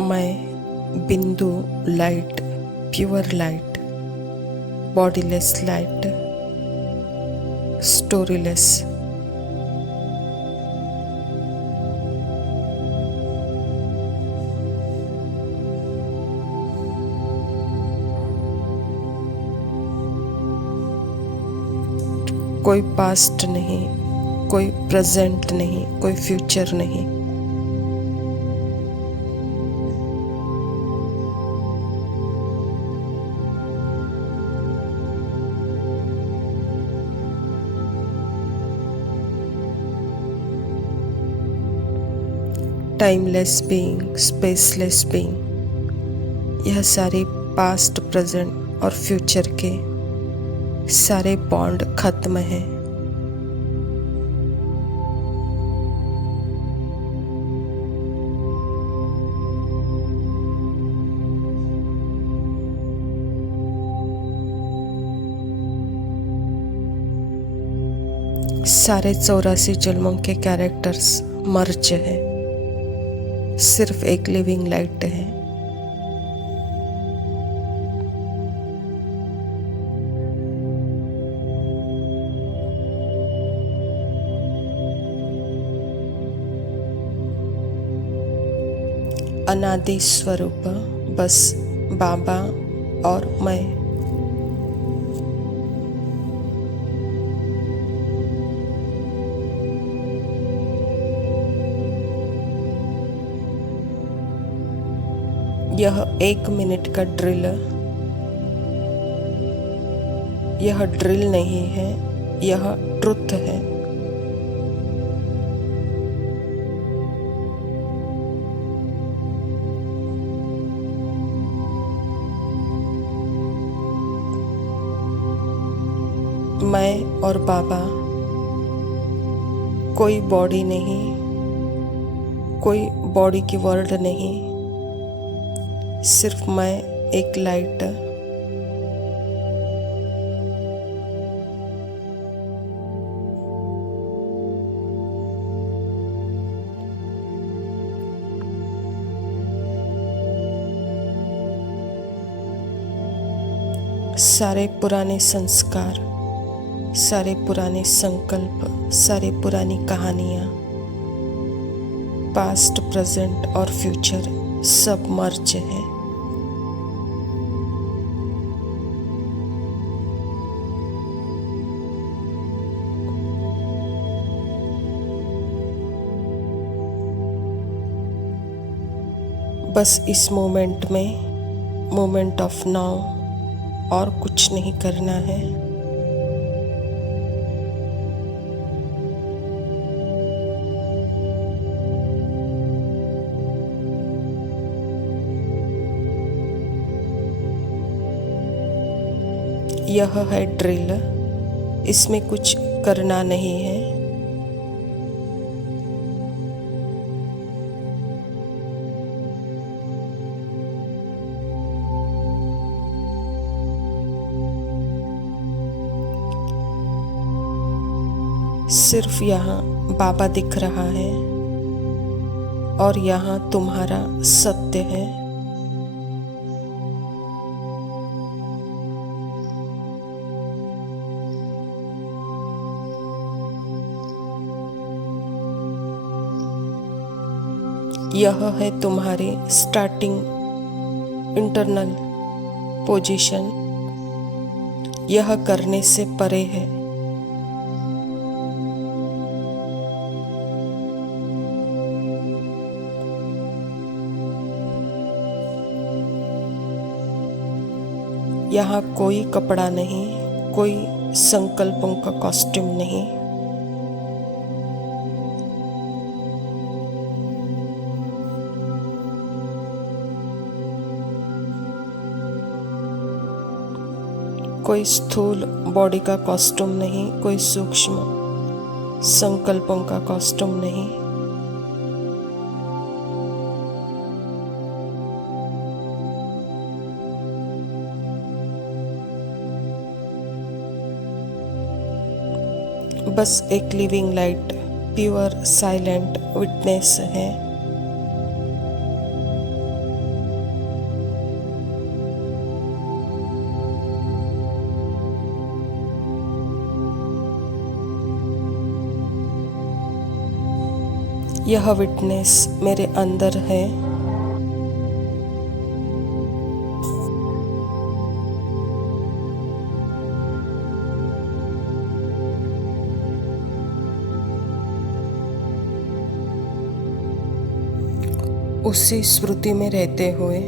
मैं बिंदु light, pure light, bodiless light, storyless. कोई पास्ट नहीं, कोई प्रेजेंट नहीं, कोई फ्यूचर नहीं। Timeless being, spaceless being. यह सारे पास्ट, प्रेजेंट और फ्यूचर के सारे बॉन्ड खत्म हैं। सारे 84 जन्मों के कैरेक्टर्स मर्ज हैं, सिर्फ एक लिविंग लाइट है। अनादि स्वरूप बस बाबा और मैं। यह 1 मिनट का ड्रिल, यह ड्रिल नहीं है, यह ट्रुथ है। मैं और बाबा, कोई बॉडी नहीं, कोई बॉडी की वर्ल्ड नहीं, सिर्फ मैं एक लाइट। सारे पुराने संस्कार, सारे पुराने संकल्प, सारे पुरानी कहानियाँ, पास्ट, प्रेजेंट और फ्यूचर सब मर्ज है। बस इस मोमेंट में, मोमेंट ऑफ नाउ, और कुछ नहीं करना है। यह है ड्रिल, इसमें कुछ करना नहीं है। सिर्फ यहाँ बाबा दिख रहा है और यहाँ तुम्हारा सत्य है। यह है तुम्हारी स्टार्टिंग इंटरनल पोजीशन। यह करने से परे है। यहाँ कोई कपड़ा नहीं, कोई संकल्पों का कॉस्ट्यूम नहीं। कोई स्थूल बॉडी का कॉस्ट्यूम नहीं, कोई सूक्ष्म संकल्पों का कॉस्ट्यूम नहीं। बस एक living light, pure silent witness है। यह विटनेस मेरे अंदर है। उसी स्मृति में रहते हुए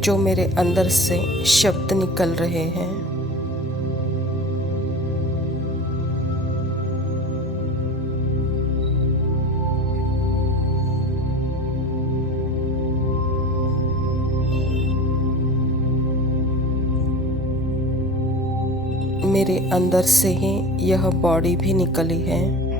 जो मेरे अंदर से शब्द निकल रहे हैं, मेरे अंदर से ही यह बॉडी भी निकली है।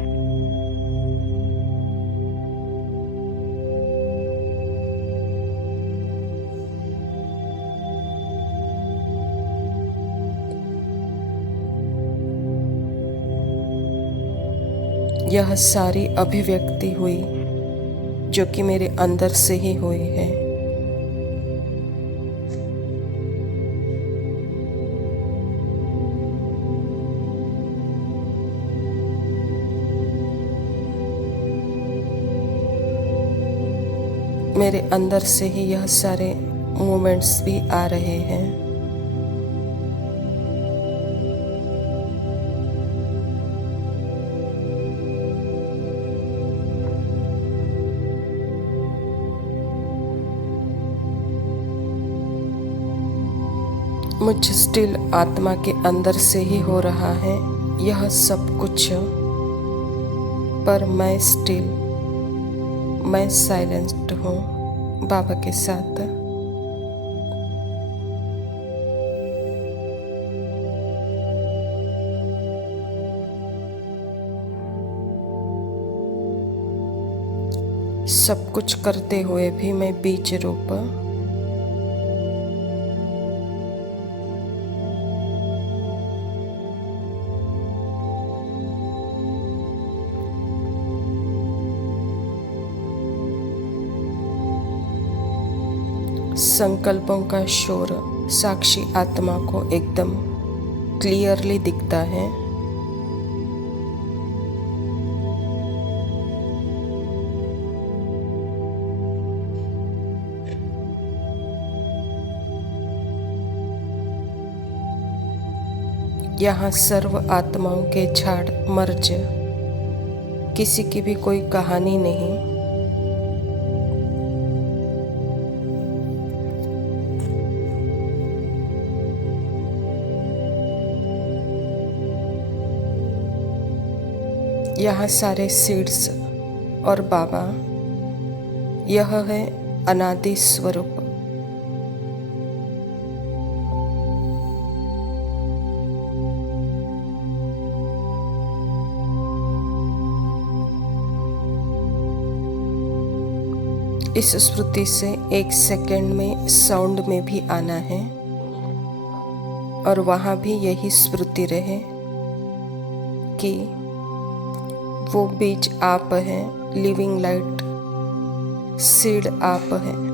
यह सारी अभिव्यक्ति हुई जो कि मेरे अंदर से ही हुई है। मेरे अंदर से ही यह सारे मोमेंट्स भी आ रहे हैं। मुझ स्टिल आत्मा के अंदर से ही हो रहा है यह सब कुछ, पर मैं साइलेंट हूँ बाबा के साथ। सब कुछ करते हुए भी मैं बीज रूप संकल्पों का शोर साक्षी आत्मा को एकदम क्लियरली दिखता है। यहाँ सर्व आत्माओं के झाड़ मर्ज, किसी की भी कोई कहानी नहीं। यहाँ सारे सीड्स और बाबा, यह है अनादि स्वरूप। इस स्मृति से एक सेकंड में साउंड में भी आना है और वहाँ भी यही स्मृति रहे कि वो बीज आप है, लिविंग लाइट सीड आप है।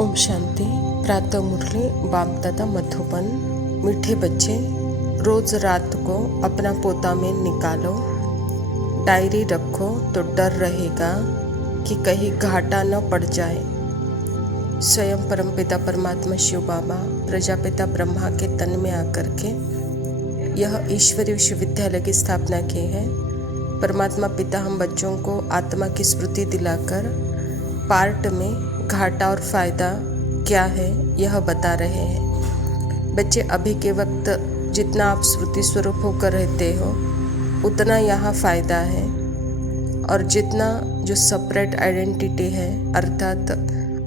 ओम शांति। प्रातः मुरली बाप-दादा मधुबन। मीठे बच्चे, रोज रात को अपना पोता में निकालो, डायरी रखो तो डर रहेगा कि कहीं घाटा न पड़ जाए। स्वयं परमपिता परमात्मा शिव बाबा प्रजापिता ब्रह्मा के तन में आकर के यह ईश्वरीय विश्वविद्यालय की स्थापना की है। परमात्मा पिता हम बच्चों को आत्मा की स्मृति दिलाकर पार्ट में घाटा और फायदा क्या है यह बता रहे हैं। बच्चे, अभी के वक्त जितना आप स्मृति स्वरूप होकर रहते हो उतना यहाँ फ़ायदा है, और जितना जो सेपरेट आइडेंटिटी है अर्थात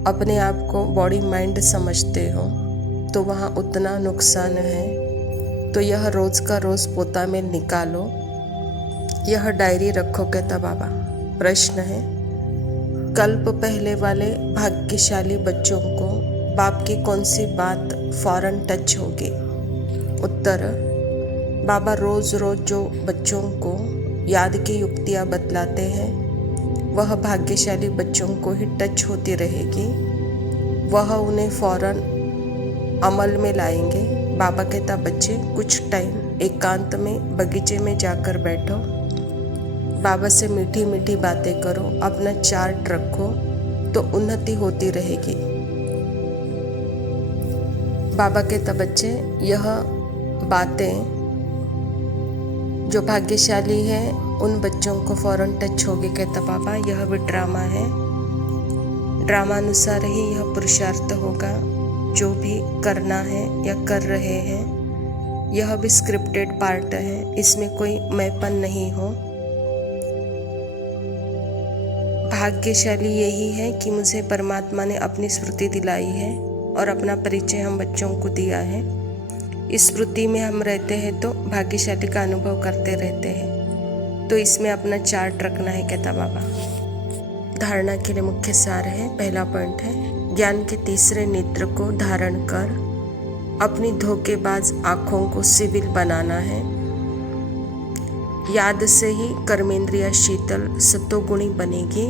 अपने आप को बॉडी माइंड समझते हो तो वहाँ उतना नुकसान है। तो यह रोज़ का रोज़ पोता में निकालो, यह डायरी रखो कहता बाबा। प्रश्न है, कल्प पहले वाले भाग्यशाली बच्चों को बाप की कौन सी बात फौरन टच होगी? उत्तर, बाबा रोज़ रोज़ जो बच्चों को याद की युक्तियाँ बतलाते हैं वह भाग्यशाली बच्चों को ही टच होती रहेगी, वह उन्हें फौरन अमल में लाएंगे। बाबा कहता बच्चे कुछ टाइम एकांत में बगीचे में जाकर बैठो, बाबा से मीठी मीठी बातें करो, अपना चार्ट रखो तो उन्नति होती रहेगी। बाबा कहता बच्चे यह बातें जो भाग्यशाली है उन बच्चों को फौरन टच होगी कहता बाबा। यह भी ड्रामा है, ड्रामा अनुसार ही यह पुरुषार्थ होगा जो भी करना है या कर रहे हैं। यह भी स्क्रिप्टेड पार्ट है, इसमें कोई मैंपन नहीं हो। भाग्यशाली यही है कि मुझे परमात्मा ने अपनी स्मृति दिलाई है और अपना परिचय हम बच्चों को दिया है। इस स्मृति में हम रहते हैं तो भाग्यशाली का अनुभव करते रहते हैं, तो इसमें अपना चार्ट रखना है कहता बाबा। धारणा के लिए मुख्य सार है। पहला पॉइंट है, ज्ञान के तीसरे नेत्र को धारण कर अपनी धोखेबाज आँखों को सिविल बनाना है। याद से ही कर्मेंद्रिया शीतल सतोगुणी बनेगी,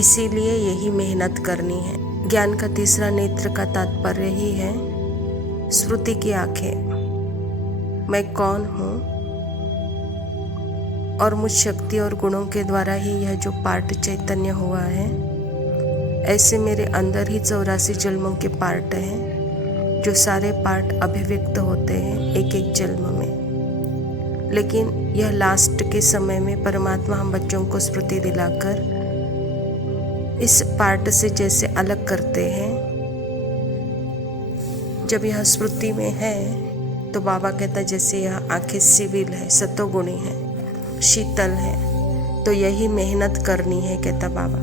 इसीलिए यही मेहनत करनी है। ज्ञान का तीसरा नेत्र का तात्पर्य ही है स्मृति की आंखें। मैं कौन हूँ और मुझ शक्ति और गुणों के द्वारा ही यह जो पार्ट चैतन्य हुआ है, ऐसे मेरे अंदर ही 84 जन्मों के पार्ट हैं जो सारे पार्ट अभिव्यक्त होते हैं एक एक जन्म में। लेकिन यह लास्ट के समय में परमात्मा हम बच्चों को स्मृति दिलाकर इस पार्ट से जैसे अलग करते हैं। जब यह स्मृति में है तो बाबा कहता जैसे यह आंखें सिविल है, सतोगुणी है, शीतल है, तो यही मेहनत करनी है कहता बाबा।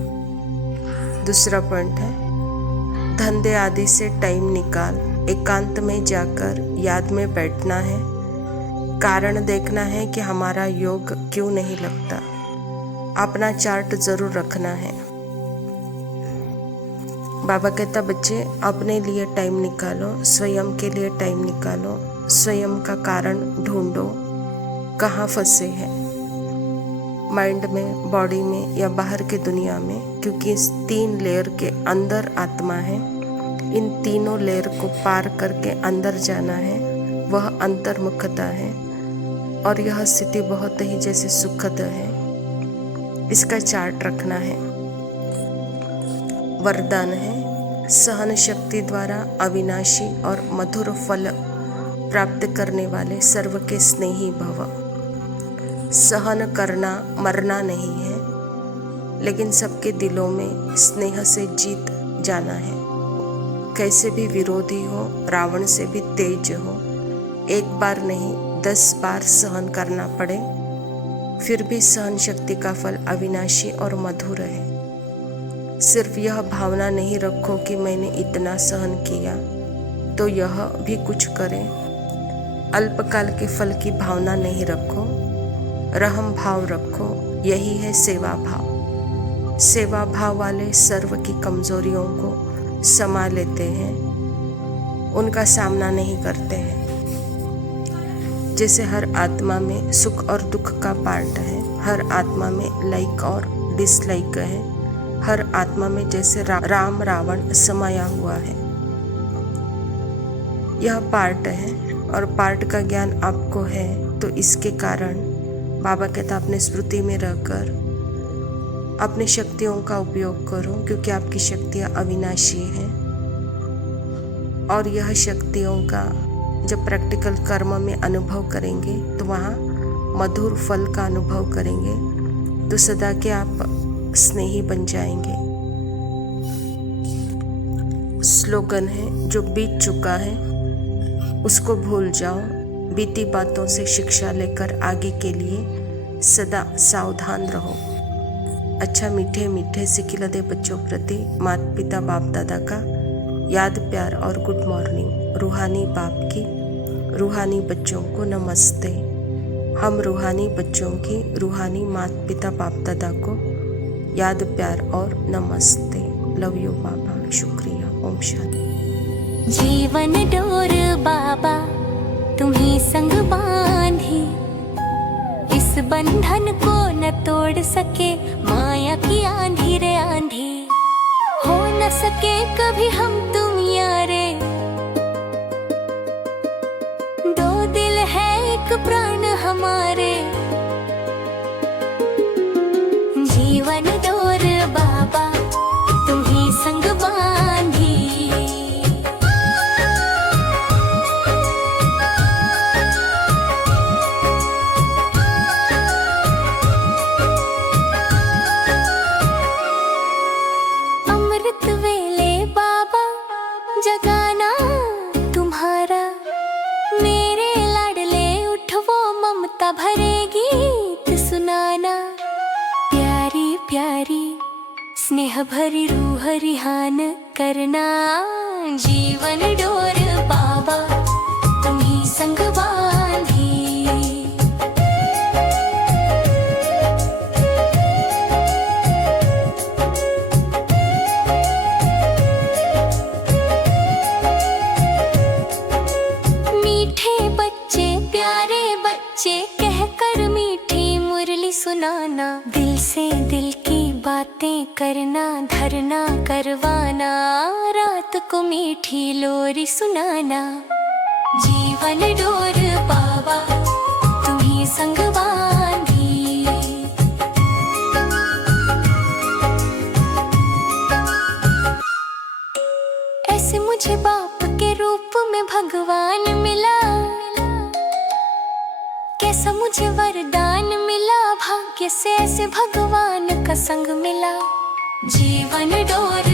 दूसरा पॉइंट है, धंधे आदि से टाइम निकाल एकांत में जाकर याद में बैठना है। कारण देखना है कि हमारा योग क्यों नहीं लगता। अपना चार्ट जरूर रखना है। बाबा कहता बच्चे अपने लिए टाइम निकालो, स्वयं के लिए टाइम निकालो, स्वयं का कारण ढूंढो कहाँ फंसे हैं, माइंड में, बॉडी में या बाहर की दुनिया में, क्योंकि इस 3 लेयर के अंदर आत्मा है। इन तीनों लेयर को पार करके अंदर जाना है, वह अंतर्मुखता है और यह स्थिति बहुत ही जैसे सुखद है। इसका चार्ट रखना है। वरदान है, सहन शक्ति द्वारा अविनाशी और मधुर फल प्राप्त करने वाले सर्व के स्नेही भव। सहन करना मरना नहीं है, लेकिन सबके दिलों में स्नेह से जीत जाना है। कैसे भी विरोधी हो, रावण से भी तेज हो, एक बार नहीं 10 बार सहन करना पड़े, फिर भी सहन शक्ति का फल अविनाशी और मधुर है। सिर्फ यह भावना नहीं रखो कि मैंने इतना सहन किया तो यह भी कुछ करे। अल्पकाल के फल की भावना नहीं रखो, रहम भाव रखो, यही है सेवा भाव। सेवा भाव वाले सर्व की कमजोरियों को समा लेते हैं, उनका सामना नहीं करते हैं। जैसे हर आत्मा में सुख और दुख का पार्ट है, हर आत्मा में लाइक और डिसलाइक है, हर आत्मा में जैसे राम रावण समाया हुआ है। यह पार्ट है और पार्ट का ज्ञान आपको है, तो इसके कारण बाबा कहता अपने स्मृति में रहकर अपनी शक्तियों का उपयोग करो, क्योंकि आपकी शक्तियाँ अविनाशी हैं। और यह शक्तियों का जब प्रैक्टिकल कर्म में अनुभव करेंगे तो वहाँ मधुर फल का अनुभव करेंगे, तो सदा के आप स्नेही बन जाएंगे। स्लोगन है, जो बीत चुका है उसको भूल जाओ, बीती बातों से शिक्षा लेकर आगे के लिए सदा सावधान रहो। अच्छा मीठे मीठे सिखिलदे बच्चों प्रति माता पिता बाप दादा का याद प्यार और गुड मॉर्निंग। रूहानी बाप की रूहानी बच्चों को नमस्ते। हम रूहानी बच्चों की रूहानी माता पिता बाप दादा को याद प्यार और नमस्ते। लव यू बाबा, शुक्रिया। ओम शांति। जीवन डोर बाबा तुम्ही संग बांधी, इस बंधन को न तोड़ सके माया की आंधी रे आंधी। हो न सके कभी हम तुम यारे, दो दिल है एक प्राण हमारे। जीवन डोर बाबा तुम्ही संग बांधी, अमृत वेले बाबा जगाना तुम्हारा। मेरे लाडले उठवो ममता भरे गीत सुनाना। प्यारी प्यारी स्नेह भरी रूह रिहान करना। जीवन डोर बाबा तुम्ही संग बांधी, मीठे बच्चे प्यारे बच्चे कहकर मीठी मुरली सुनाना। दिल से दिल की बातें करना, धरना करवाना, रात को मीठी लोरी सुनाना। जीवन डोर बाबा तुम्ही संग बांधी, ऐसे मुझे बाप के रूप में भगवान मिला। कैसा मुझे वरदान मिला, भाग्य से ऐसे भगवान का संग मिला। जीवन डोर